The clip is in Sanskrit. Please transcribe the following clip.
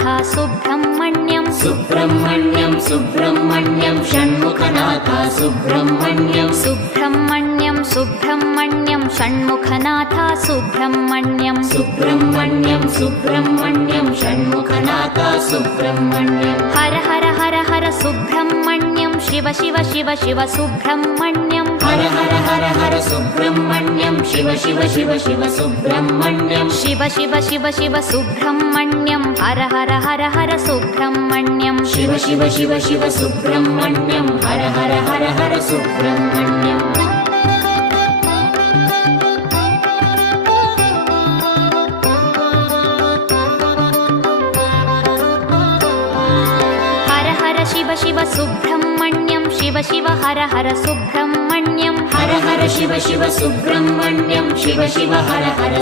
षण्मुखनाथ सुब्रह्मण्यं सुब्रह्मण्यं सुब्रह्मण्यं षण्मुखनाथ सुब्रह्मण्यं सुब्रह्मण्यं सुब्रह्मण्यं षण्मुखनाथ सुब्रह्मण्यं सुब्रह्मण्यं सुब्रह्मण्यं षण्मुखनाथ सुब्रह्मण्यं हर हर हर हर सुब्रह्मण्यं शिव शिव शिव शिव सुब्रह्मण्यं हर हर हर हर सुब्रह्मण्यं शिव शिव शिव शिव सुब्रह्मण्यं शिव शिव शिव शिव सुब्रह्मण्यं हर हर हर हर सुब्रह्मण्यं शिव शिव शिव शिव सुब्रह्मण्यं हर हर हर हर सुब्रह्मण्यं हर हर शिव शिव सुब्रह्मण्यं शिव शिव हर हर सुब्रह्मण्यं हर हर शिव शिव सुब्रह्मण्यं शिव शिव हर हर